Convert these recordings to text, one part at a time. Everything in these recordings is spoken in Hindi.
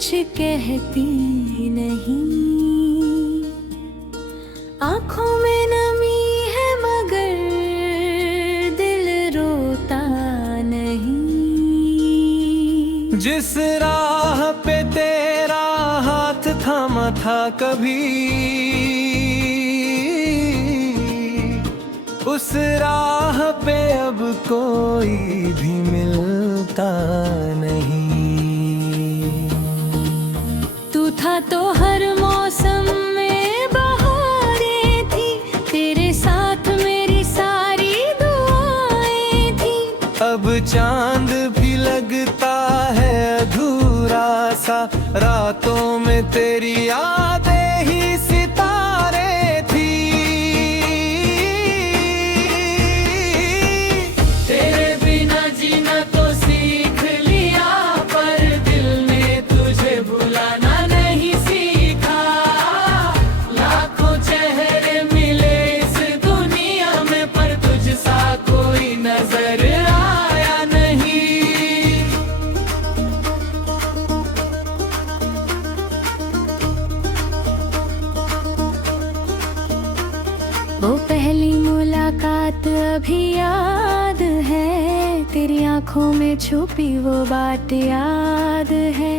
कुछ कहती नहीं। आंखों में नमी है मगर दिल रोता नहीं। जिस राह पे तेरा हाथ थामा था कभी, उस राह पे अब कोई भी मिलता नहीं। तू था तो हर मौसम में बहारें थी, तेरे साथ मेरी सारी दुआएं थी। अब चांद भी लगता है अधूरा सा, रातों में तेरी यादें ही सितारे थी। तेरे बिना जीना तो सीख लिया, पर दिल ने तुझे भुलाना नहीं सीखा। लाखों चेहरे मिले इस दुनिया में, पर तुझ सा कोई नजर आया नहीं। वो पहली मुलाकात अभी याद है, तेरी आंखों में छुपी वो बात याद है।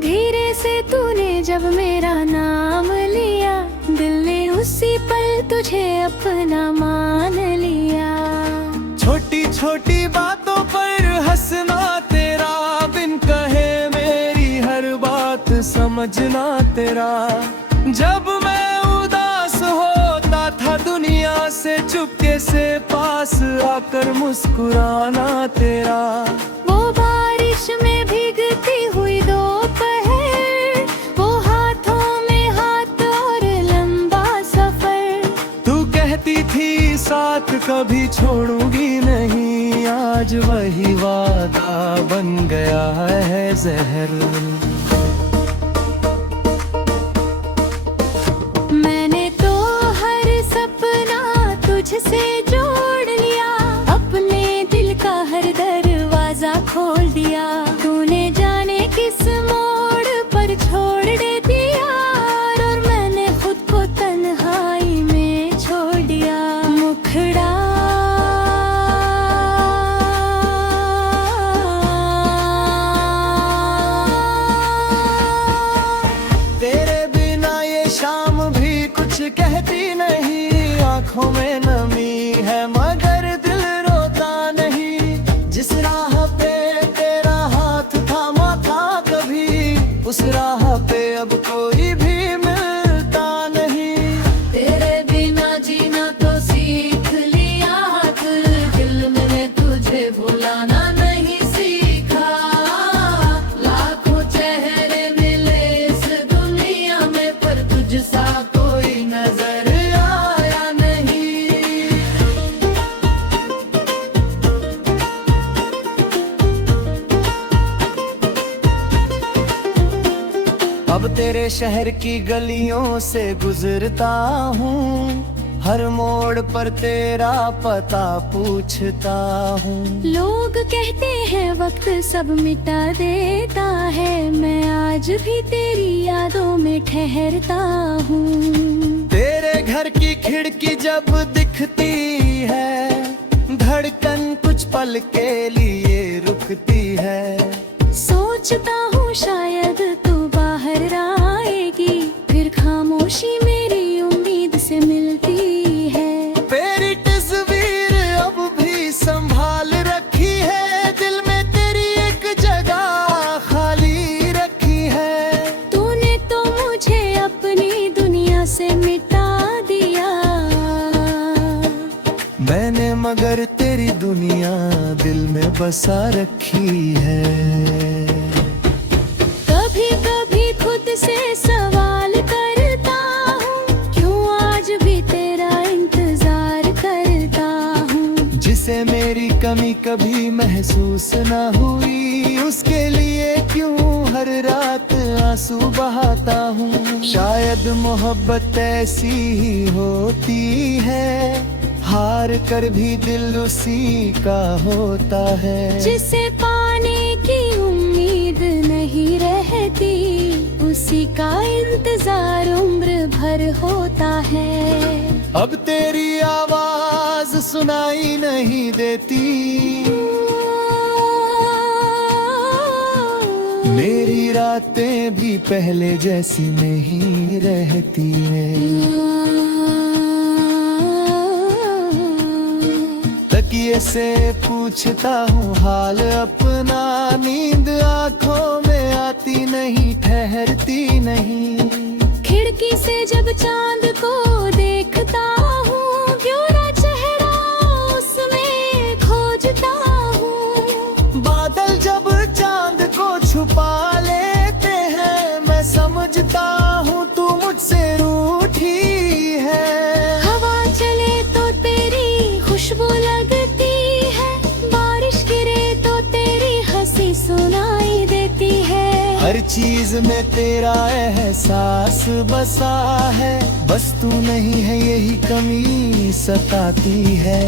धीरे से तूने जब मेरा नाम लिया, दिल ने उसी पल तुझे अपना मान लिया। छोटी छोटी बातों पर हंसना तेरा, बिन कहे मेरी हर बात समझना तेरा। जब मैं उदास होता था दुनिया से, चुपके से पास आकर मुस्कुराना तेरा। वो बारिश में भीगती हुई दोपहर, वो हाथों में हाथ और लंबा सफर। तू कहती थी साथ कभी छोड़ूंगी नहीं, आज वही वादा बन गया है जहर। मैंने तो हर सपना तुझसे जोड़ लिया, अपने दिल का हर दरवाजा खोल दिया। तूने जाने किस मोड़ पर छोड़ दे दिया, और मैंने खुद को तन्हाई में छोड़ दिया। मुखड़ा तेरे बिना ये शाम भी कुछ कहती नहीं। आंखों में नमी है मगर दिल रोता नहीं। जिस राह पे तेरा हाथ थामा था कभी, उस राह पे अब कोई भी मिलता नहीं। तेरे बिना जीना तो सीख लिया, दिल मैंने तुझे भुलाना नहीं सीखा। लाखों चेहरे मिले इस दुनिया में, पर तुझ सा कोई नजर आया नहीं। अब तेरे शहर की गलियों से गुजरता हूँ, हर मोड़ पर तेरा पता पूछता हूँ। लोग कहते हैं वक्त सब मिटा देता है, मैं आज भी तेरी यादों में ठहरता हूँ। तेरे घर की खिड़की जब दिखती है, धड़कन कुछ पल के लिए रुकती है। सोचता हूँ शायद तू बाहर आएगी, फिर खामोशी मेरी उम्मीद से मिलती है। तेरी तस्वीर अब भी संभाल रखी है, दिल में तेरी एक जगह खाली रखी है। तूने तो मुझे अपनी दुनिया से मिटा दिया, मैंने मगर तेरी दुनिया दिल में बसा रखी है। कभी कभी खुद से सवाल करता हूँ, क्यों आज भी तेरा इंतजार करता हूँ। जिसे मेरी कमी कभी महसूस न हुई, उसके लिए क्यों हर रात आंसू बहाता हूँ। शायद मोहब्बत ऐसी ही होती है, हार कर भी दिल उसी का होता है। जिसे पाने की उम्मीद नहीं रहती, इंतजार उम्र भर होता है। अब तेरी आवाज सुनाई नहीं देती, मेरी रातें भी पहले जैसी नहीं रहती हैं। तकिए से पूछता हूँ हाल अपना, नींद आँखों में आती नहीं, ठहरती नहीं। खिड़की से जब चांद को देखता हूँ, गोरा चेहरा उसमें खोजता हूँ। बादल जब चांद को छुपा लेते हैं, मैं समझता हूँ तू मुझसे रूठी है। हवा चले तो तेरी खुशबू लगती है, बारिश गिरे तो तेरी हंसी सुनाई देती है। हर चीज में तेरा एहसास बसा है, बस तू नहीं है यही कमी सताती है।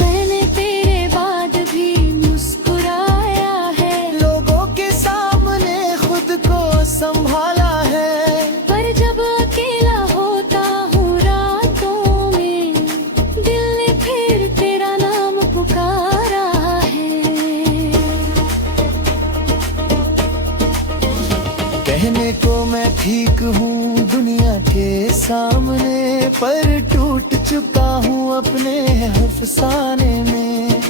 मैंने तेरे बाद भी मुस्कुराया है, लोगों के सामने खुद को संभाला है, पर जब अकेला होता हूँ रातों में, दिल ने फिर तेरा नाम पुकारा है। कहने को मैं ठीक हूँ दुनिया के सामने, पर टूट चुका हूँ अपने अफसाने में।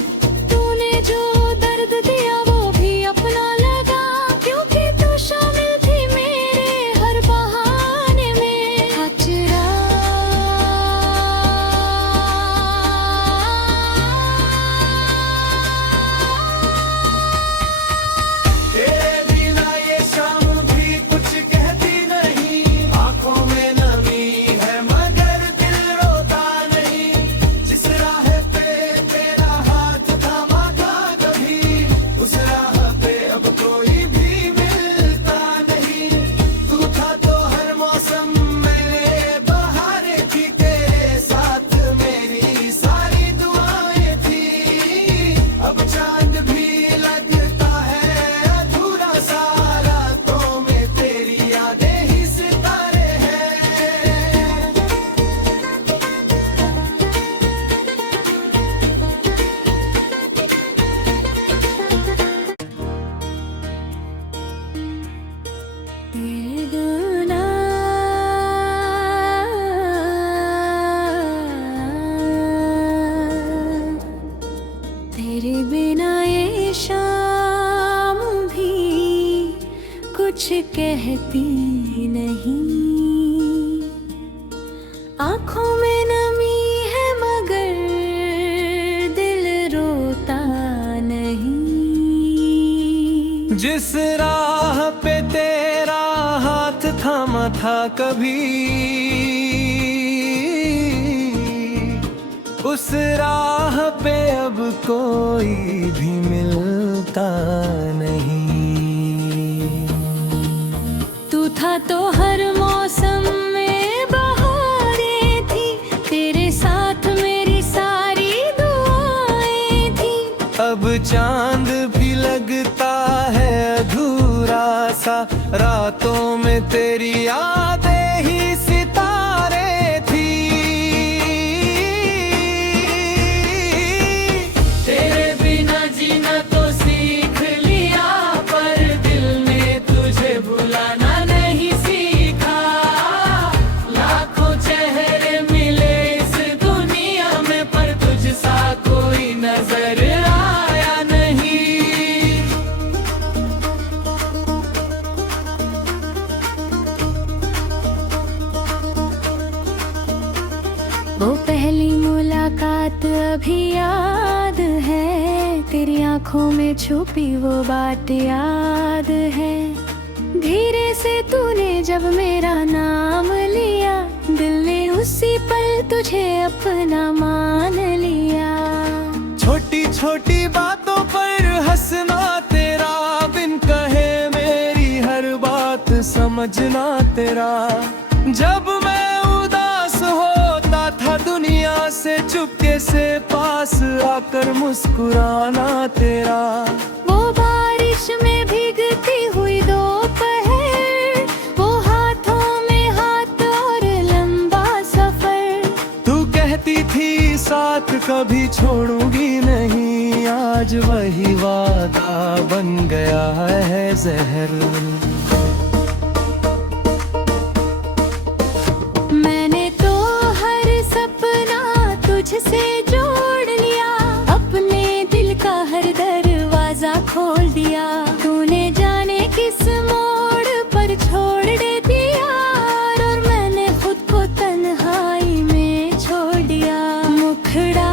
तूने जो दर्द दिया वो भी अपना लगा, क्योंकि तू शामिल थी मेरे हर बहाने में। अचरा तेरे बिना ये शाम भी कुछ कहती नहीं, आंखों में नमी है मगर दिल रोता नहीं। जिस राह पे तेरा हाथ थामा था कभी, उस राह पे अब कोई भी मिलता नहीं। तू था तो हर मौसम में बहारें थी, तेरे साथ मेरी सारी दुआएं थी। अब चांद भी लगता है अधूरा सा, रातों में तेरी यादें ही सितारे हैं। तेरे बिना तेरे बिना ये शाम भी कुछ कहती नहीं। आँखों में नमी है मगर दिल रोता नहीं। जिस राह पे तेरा हाथ थामा था कभी, उस राह पे अब कोई भी मिलता नहीं। तू था तो हर मौसम में बहारें थी, तेरे साथ मेरी सारी दुआएं थी। अब चांद भी लगता है अधूरा सा, रातों में तेरी यादें ही सितारे थी। तेरे बिना जीना तो सीख लिया, पर दिल ने तुझे भुलाना नहीं सीखा। लाखों चेहरे मिले इस दुनिया में, पर तुझ सा कोई नजर आया नहीं। वो पहली मुलाकात अभी याद है, तेरी आंखों में छुपी वो बात याद है। धीरे से तूने जब मेरा नाम लिया, दिल ने उसी पल तुझे अपना मान लिया। छोटी छोटी बातों पर हंसना तेरा, बिन कहे मेरी हर बात समझना तेरा। जब मैं उदास होता था दुनिया से, चुपके से पास आकर मुस्कुराना तेरा। वो बारिश में भीगती हुई दोपहर, वो हाथों में कभी छोड़ूंगी नहीं, आज वही वादा बन गया है जहर। मैंने तो हर सपना तुझसे जोड़ लिया, अपने दिल का हर दरवाजा खोल दिया। तूने जाने किस मोड़ पर छोड़ दिया, और मैंने खुद को तन्हाई में छोड़ दिया। मुखड़ा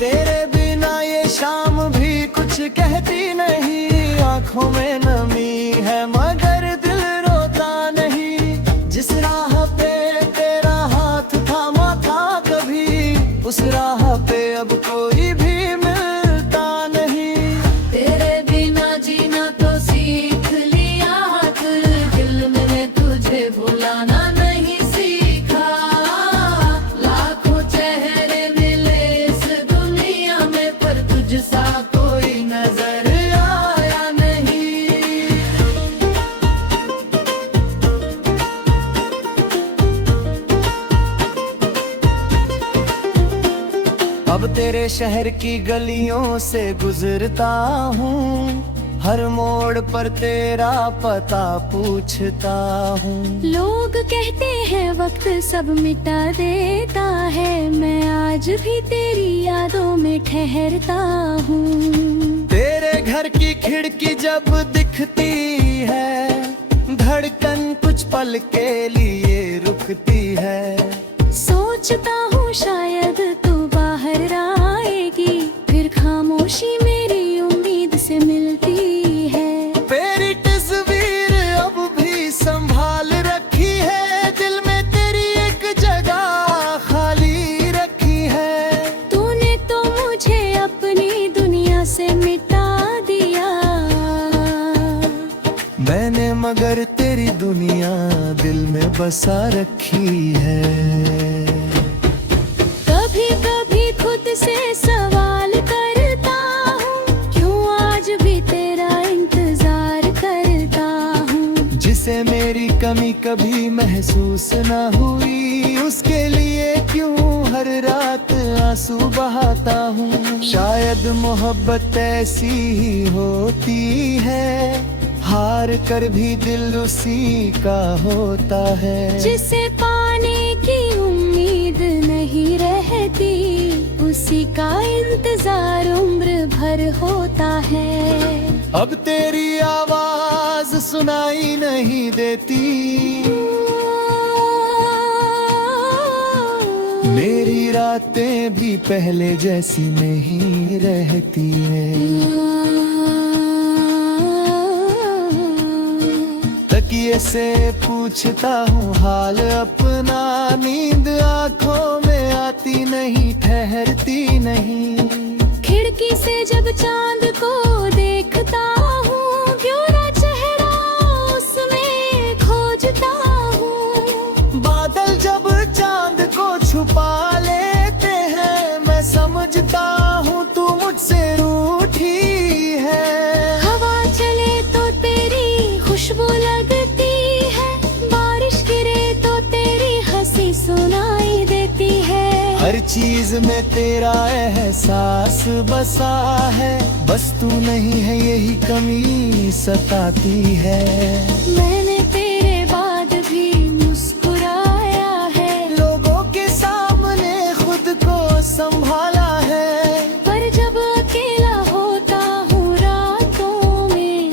तेरे बिना ये शाम भी कुछ कहती नहीं, आंखों में नमी है मगर दिल रोता नहीं। जिस राह पे तेरा हाथ थामा था कभी, उस राह पे अब कोई भी मिलता नहीं। तेरे बिना जीना तो सीख लिया, दिल मैंने तुझे भुलाना नहीं सीखा। लाखों चेहरे मिले इस दुनिया में, पर तुझ सा कोई नजर आया नहीं। अब तेरे शहर की गलियों से गुजरता हूँ, हर मोड़ पर तेरा पता पूछता हूँ। लोग कहते हैं वक्त सब मिटा देता है, मैं आज भी तेरी यादों में ठहरता हूँ। तेरे घर की खिड़की जब दिखती है, धड़कन कुछ पल के लिए रुकती है। सोचता हूँ शायद तू बाहर आएगी, फिर खामोशी मेरी उम्मीद से मिलती है। तेरी तस्वीर अब भी संभाल रखी है, दिल में तेरी एक जगह खाली रखी है। तूने तो मुझे अपनी दुनिया से मिटा दिया, मैंने मगर तेरी दुनिया दिल में बसा रखी है। कभी कभी खुद से सवाल करता हूँ, क्यों आज भी तेरा इंतजार करता हूँ। जिसे मेरी कमी कभी महसूस न हुई, उसके लिए क्यों हर रात आंसू बहाता हूँ। शायद मोहब्बत ऐसी ही होती है, हार कर भी दिल उसी का होता है। जिसे पाने की उम्मीद नहीं रहती, उसी का इंतजार उम्र भर होता है। अब तेरी आवाज सुनाई नहीं देती, मेरी रातें भी पहले जैसी नहीं रहती है। तकिए से पूछता हूँ हाल अपना, नींद आंखों में आती नहीं, ठहरती नहीं। खिड़की से जब चांद को देखता हूँ, गोरा चेहरा उसमें खोजता हूँ। बादल जब चांद को छुपा लेते हैं, मैं समझता हूँ तू मुझसे रूठी है। हवा चले तो तेरी खुशबू लगती है, बारिश गिरे तो तेरी हंसी सुनाई देती है। हर चीज में तेरा एहसास बसा है, बस तू नहीं है यही कमी सताती है। मैंने तेरे बाद भी मुस्कुराया है, लोगों के सामने खुद को संभाला है, पर जब अकेला होता हूँ रातों में,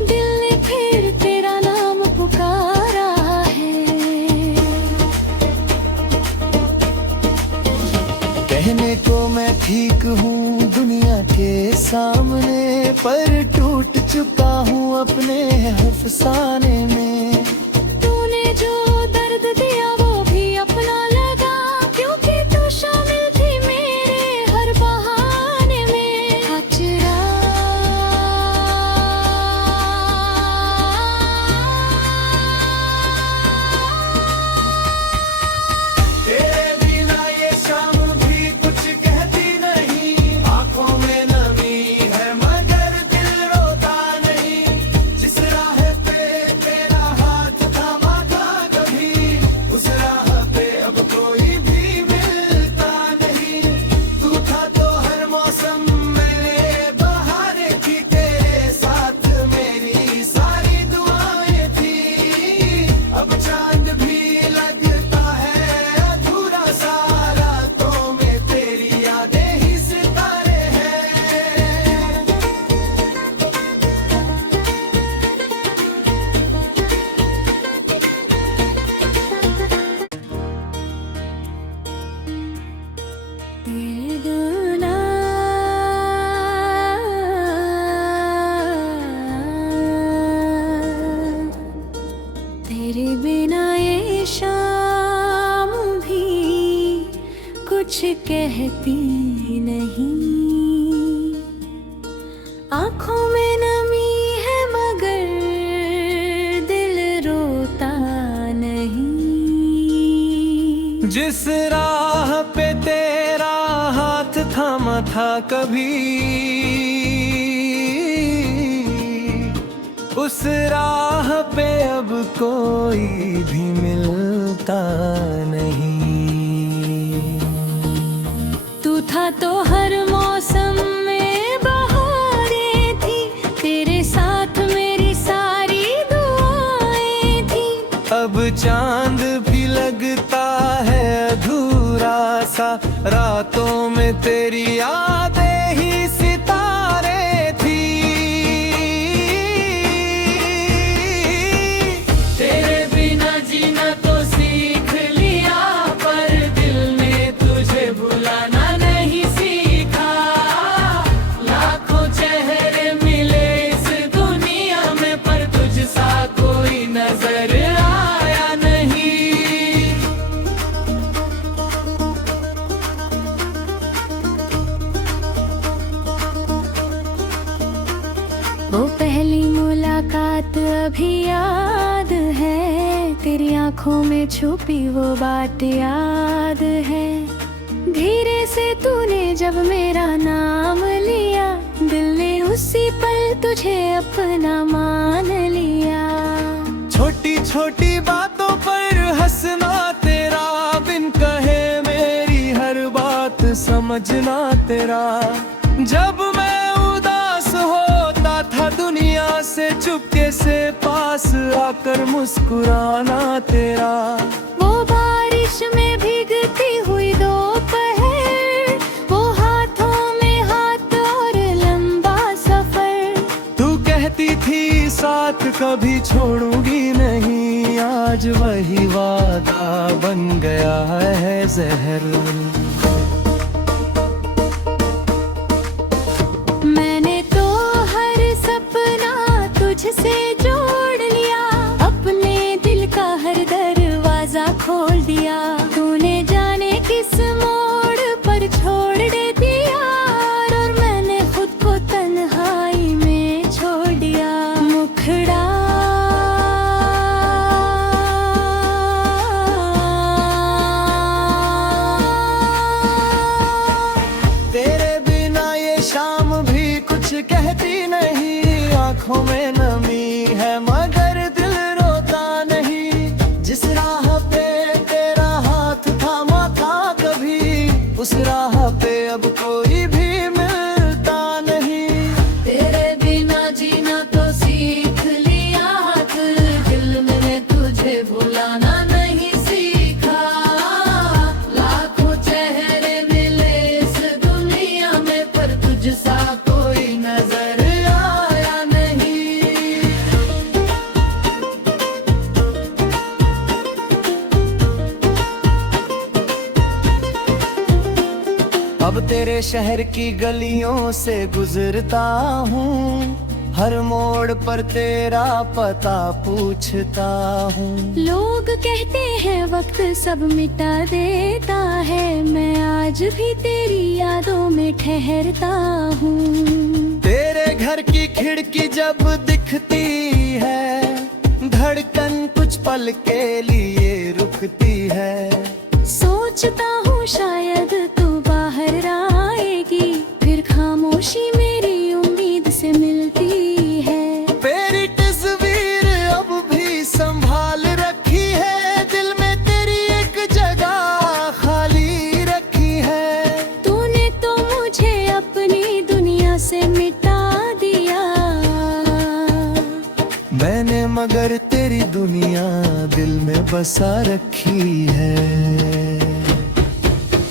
दिल ने फिर तेरा नाम पुकारा है। कहने को मैं ठीक हूँ दुनिया के सामने, पर टूट चुका हूँ अपने अफसाने में। तूने जो दर्द दिया वो भी अपना लगा, क्योंकि तू शामिल थी मेरे हर बहाने में। अचरा तेरे बिना ये शाम भी कुछ कहती नहीं, आंखों में नमी है मगर दिल रोता नहीं। जिस राह कुछ कहती नहीं। आंखों में नमी है मगर दिल रोता नहीं। जिस राह पे तेरा हाथ थामा था कभी, उस राह पे अब कोई भी मिलता नहीं। तू था तो हर मौसम में बहारें थी, तेरे साथ मेरी सारी दुआएं थी। अब चांद भी लगता है अधूरा सा, रातों में तेरी यादें ही सितारे थी। तेरे बिना जीना तो सीख लिया, पर दिल ने तुझे भुलाना नहीं सीखा। लाखों चेहरे मिले इस दुनिया में, पर तुझ सा कोई नजर आया नहीं। वो पहली मुलाकात अभी याद है, तेरी आंखों में छुपी वो बात याद है। धीरे से तूने जब मेरा नाम लिया, दिल ने उसी पल तुझे अपना मान लिया। छोटी छोटी बातों पर हंसना तेरा, बिन कहे मेरी हर बात समझना तेरा। जब मैं उदास होता था दुनिया से, चुपके से पास आकर मुस्कुराना तेरा। वो बारिश में भीगती हुई दोपहर, वो हाथों में हाथ और लंबा सफर। तू कहती थी साथ कभी छोड़ूंगी नहीं, आज वही वादा बन गया है जहर। मैंने तो हर सपना तुझसे जोड़ लिया, अपने दिल का हर दरवाजा खोल दिया। तूने जाने किस मोड़ पर छोड़ दे दिया, और मैंने खुद को तन्हाई में छोड़ दिया। मुखड़ा तेरे बिना ये शाम भी कुछ कहती नहीं। आंखों में नमी है मगर दिल रोता नहीं। जिस राह पे तेरा हाथ थामा था कभी, उस राह पे अब कोई भी मिलता नहीं। तेरे बिना जीना तो सीख लिया, दिल मैंने तुझे भुलाना नहीं सीखा। लाखों चेहरे मिले इस दुनिया में, पर तुझ सा कोई नजर आया नहीं। अब तेरे शहर की गलियों से गुजरता हूँ, हर मोड़ पर तेरा पता पूछता हूँ। लोग कहते हैं वक्त सब मिटा देता है, मैं आज भी तेरी यादों में ठहरता हूँ। तेरे घर की खिड़की जब दिखती है, धड़कन कुछ पल के लिए रुकती है। सोचता हूँ शायद तू बाहर आएगी, फिर खामोशी मेरी उम्मीद से मिलती है। तेरी तस्वीर अब भी संभाल रखी है, दिल में तेरी एक जगह खाली रखी है। तूने तो मुझे अपनी दुनिया से मिटा दिया, मैंने मगर तेरी दुनिया दिल में बसा रखी है।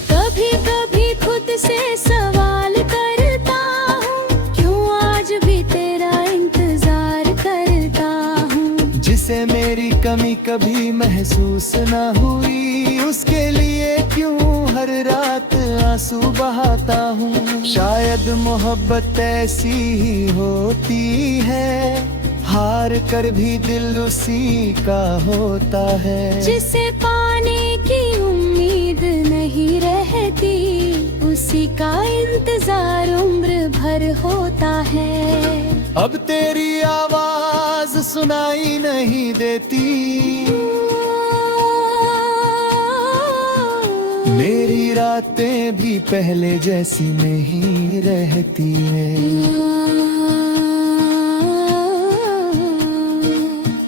कभी कभी खुद से सवाल करता हूँ, क्यों आज भी तेरा इंतजार करता हूँ। जिसे मेरी कमी कभी महसूस न हुई, उसके लिए क्यों हर रात आंसू बहाता हूँ। शायद मोहब्बत ऐसी ही होती है, हार कर भी दिल उसी का होता है। जिसे पाने की उम्मीद नहीं रहती, इंतजार उम्र भर होता है। अब तेरी आवाज सुनाई नहीं देती, मेरी रातें भी पहले जैसी नहीं रहती हैं।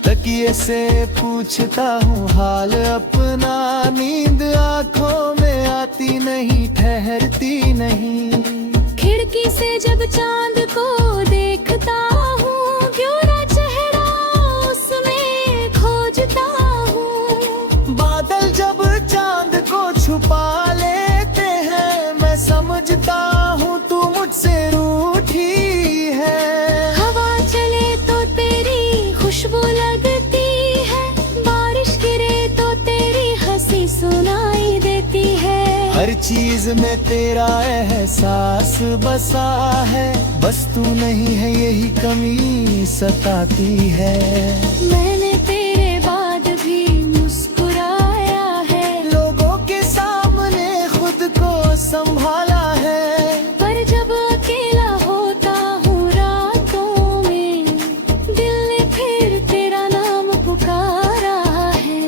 तकिए से पूछता हूँ हाल अपना, नींद आँखों में आती नहीं, ठहरती नहीं। खिड़की से जब चांद को देखता हूँ, क्यों ना चेहरा उसमें खोजता हूँ। बादल जब चांद को छुपा लेते हैं, मैं समझता हूँ तू मुझसे रूठी है। हवा चले तो तेरी खुशबू लगती है, बारिश गिरे तो तेरी हंसी सुनाई देती है। हर चीज में तेरा एहसास बसा है, बस तू नहीं है यही कमी सताती है। मैंने तेरे बाद भी मुस्कुराया है, लोगों के सामने खुद को संभाला है, पर जब अकेला होता हूँ रातों में, दिल ने फिर तेरा नाम पुकारा है।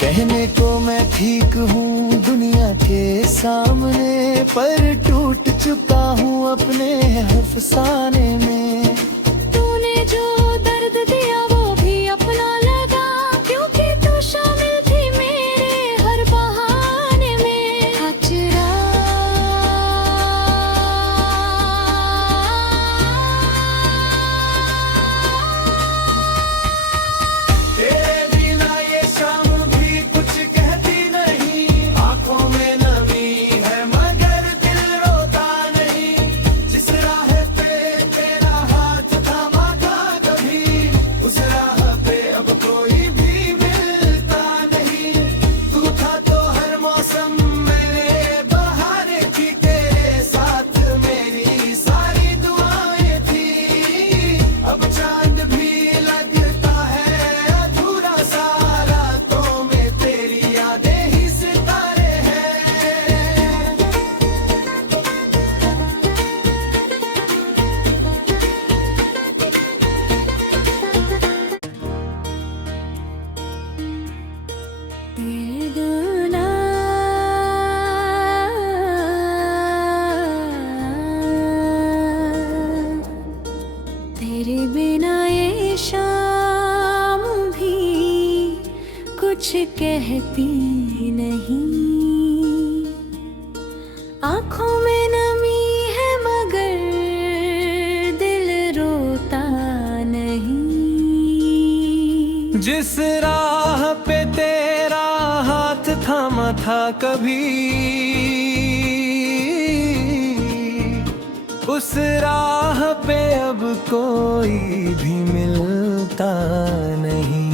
कहने को मैं ठीक हूँ दुनिया के सामने, पर टूट चुका हूँ अपने अफसाने में। तूने जो दर्द दिया वो भी अपना लगा, क्योंकि तू शामिल थी मेरे हर बहाने में। अचरा तेरे बिना ये शाम भी कुछ कहती नहीं, आंखों में नमी है मगर दिल रोता नहीं। जिस राह पे तेरा हाथ थामा था कभी, उस राह पे अब कोई भी मिलता नहीं। तू था तो हर मौसम मेरे बहारे थी, तेरे साथ मेरी सारी दुआएं थी। अब चांद भी लगता है अधूरा सा, रातों में तेरी यादें ही सितारे हैं। तेरे बिना तेरे बिना ये शाम भी कुछ कहती नहीं। आँखों में नमी है मगर दिल रोता नहीं। जिस राह पे तेरा हाथ थामा था कभी, उस राह पे अब कोई भी मिलता नहीं।